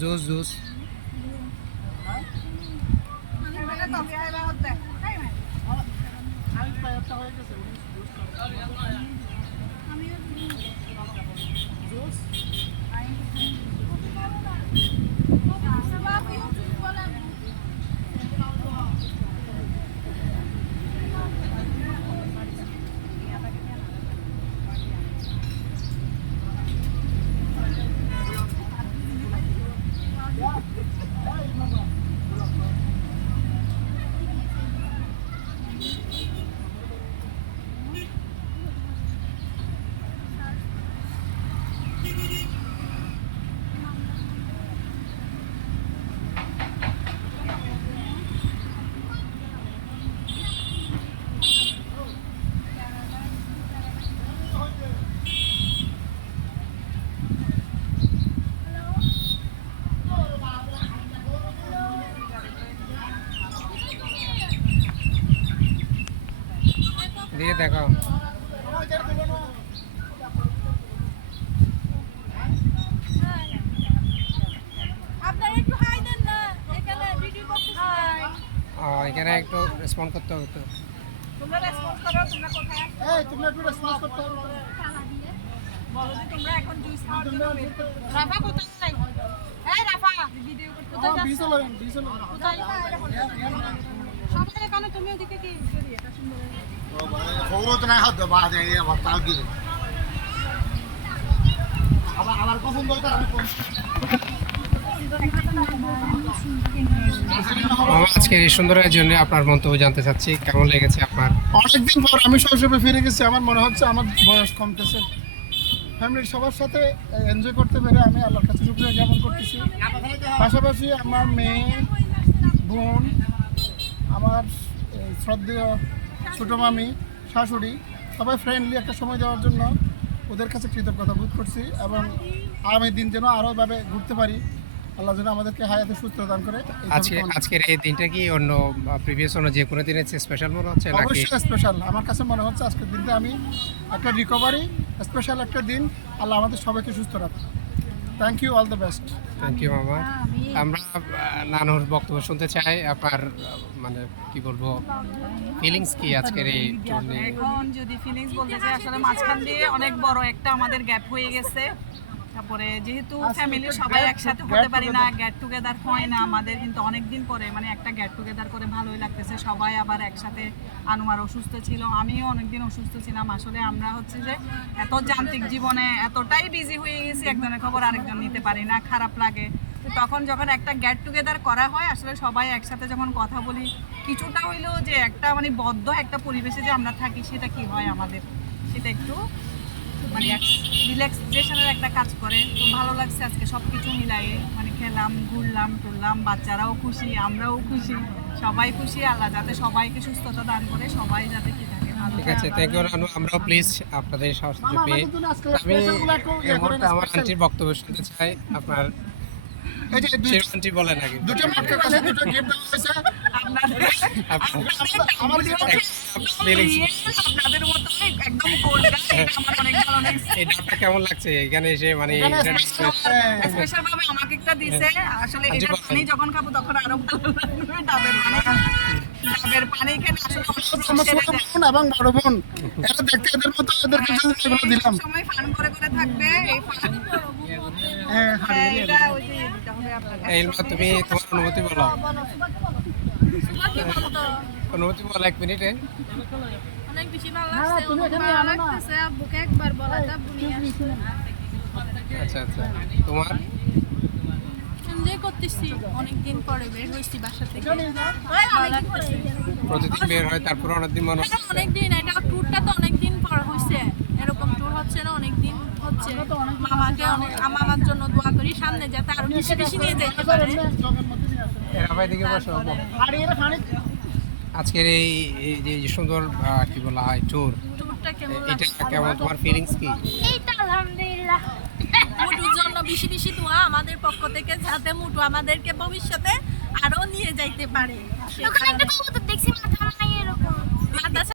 Juice juice দিয়ে দেখাও। এখানে একটু রেসপন্ড করতে হবে তো। তোমরা রেসপন্স করো, তোমরা কোথায়? এই তোমরা একটু রেসপন্স করতে হবে। বলো যে তোমরা এখন জুস খাওয়ার জন্য ওয়েট করছো। রাফা কোথায়? এই রাফা ভিডিও করতে কোথায় যাচ্ছ? ডিজেল কোথায়? সবাই এখানে, তুমি ওদিকে কি করি এটা সুন্দর। খবরও নাই হাত দেবা দে আমার তাল দিলে আবার কখন দরকার আমি ফোন আজকের এই সুন্দর আয়োজনে আপনার মন্তব্য জানতে চাচ্ছি, কেমন লেগেছে আপনার? অনেকদিন পর আমি শৈশবে ফিরে গেছি। আমার মনে হচ্ছে আমার বয়স কমতেছে। ফ্যামিলির সবার সাথে এনজয় করতে পেরে আমি আল্লাহর কাছে শুকরিয়া জ্ঞাপন করতেছি। পাশাপাশি আমার মেয়ে, বোন, আমার শ্রদ্ধেয় ছোটো মামি, শাশুড়ি সবাই ফ্রেন্ডলি একটা সময় দেওয়ার জন্য ওদের কাছে কৃতজ্ঞতা বোধ করছি এবং আগামী দিন যেন আরও ভাবে ঘুরতে পারি। আল্লাহ যেন আমাদেরকে হায়াতে সুস্থ দান করে। আজকের এই দিনটা কি অন্য প্রিভিয়াস অন্য যে কোনো দিনের চেয়ে স্পেশাল মনে হচ্ছে নাকি? অবশ্যই স্পেশাল। আমার কাছে মনে হচ্ছে আজকের দিনটা আমি একটা রিকভারি স্পেশাল একটা দিন। আল্লাহ আমাদের সবাইকে সুস্থ রাখুন। Thank you, all the best. Thank you মামা। আমরা নানুর বক্তব্য শুনতে চাই। আপনার মানে কি বলবো, ফিলিংস কি আজকের এই ট্যুর নিয়ে? এখন যদি ফিলিংস বলতে চাই, আসলে মাঝখান দিয়ে অনেক বড় একটা আমাদের গ্যাপ হয়ে গেছে। তারপরে যেহেতু ফ্যামিলি সবাই একসাথে হতে পারি না, গেট টুগেদার হয় না আমাদের, কিন্তু অনেকদিন পরে মানে একটা গেট টুগেদার করে ভালোই লাগতেছে। সবাই আবার একসাথে। আনোয়ার অসুস্থ ছিল, আমিও অনেকদিন অসুস্থ ছিলাম। আসলে আমরা হচ্ছে যে এত যান্ত্রিক জীবনে এতটাই বিজি হয়ে গেছি, একজনের খবর আরেকজন নিতে পারি না, খারাপ লাগে। তো তখন যখন একটা গেট টুগেদার করা হয়, আসলে সবাই একসাথে যখন কথা বলি, কিছুটা হইলেও যে একটা মানে বদ্ধ একটা পরিবেশে যে আমরা থাকি, সেটা কি হয় আমাদের, সেটা একটু মানে রিল্যাক্সেশনের একটা কাজ করে। তো ভালো লাগছে আজকে সব কিছু মিলায়ে, মানে খেলাম, ঘুরলাম টুরলাম, বাচ্চারাও খুশি, আমরাও খুশি, সবাই খুশি। আল্লাহ যাতে সবাইকে সুস্থতা দান করে, সবাই যাতে কি থাকে ভালো। ঠিক আছে, থ্যাংক ইউ রানু। আমরাও প্লিজ আপনাদের সাহায্য পেয়ে আমি এই মুহূর্তে আমার আন্টির বক্তব্য শুনতে চাই। আপনার এই যে আন্টি বলেন আগে। দুটো মাঠের কাছে দুটো গিফট দেওয়া হয়েছে আপনাদের আমার আপনাদের মতো একদম গোল আমার অনেক ভালো লাগছে। এই ডাবটা কেমন লাগছে এখানে এসে? মানে স্পেশাল ভাবে আমাকে একটা দিছে। আসলে এটা পানি যখন খাবো তখন আরো ভালো লাগবে। ডাবের পানি খেলে আসলে আমার ছোট বোন এবং বড় বোন এরা দেখতে এদের মতো, এদেরকে এগুলো দিলাম। সময় ফান করে থাকবে এই ফান। হ্যাঁ এটা ওই যে এটা হবে আপনাদের। ইলমা, তুমি তোমার অনুভূতি বলো। অনুভূতি বলো 1 মিনিটে। অনেক বেশি ভালো লাগছে, অনেক ভালো লাগতেছে। বুকে একবার বলাটা বুনিয়া আচ্ছা আচ্ছা, তোমার? এনজয় করতেছি, অনেকদিন পরে বের হইছি বাসা থেকে, ভালো লাগতেছে। প্রতিদিন বের হয়, তারপর অনেকদিন মনে এটা অনেকদিন, এটা ট্যুরটা তো অনেকদিন পর হইছে, এরকম ট্যুর হচ্ছে না অনেকদিন হচ্ছে। মামাকে অনেক, আমার জন্য দোয়া করি সামনে যাতে আরো বেশি বেশি নিয়ে যেতে পারে। এরা ভাই দিকে বসো। আজকের এই যে সুন্দর কি বলা হয় ট্যুর, ট্যুরটা কেমন এটা লাগছে? কেমন, তোমার ফিলিংস কি? এইটা আলহামদুলিল্লাহ। মুটুর জন্য বেশি বেশি দোয়া আমাদের পক্ষ থেকে, যাতে মুটু আমাদেরকে ভবিষ্যতে আরো নিয়ে যাইতে পারে। ওখানে একটা কবুতর দেখছি মাথা নাই এরকম। মাথা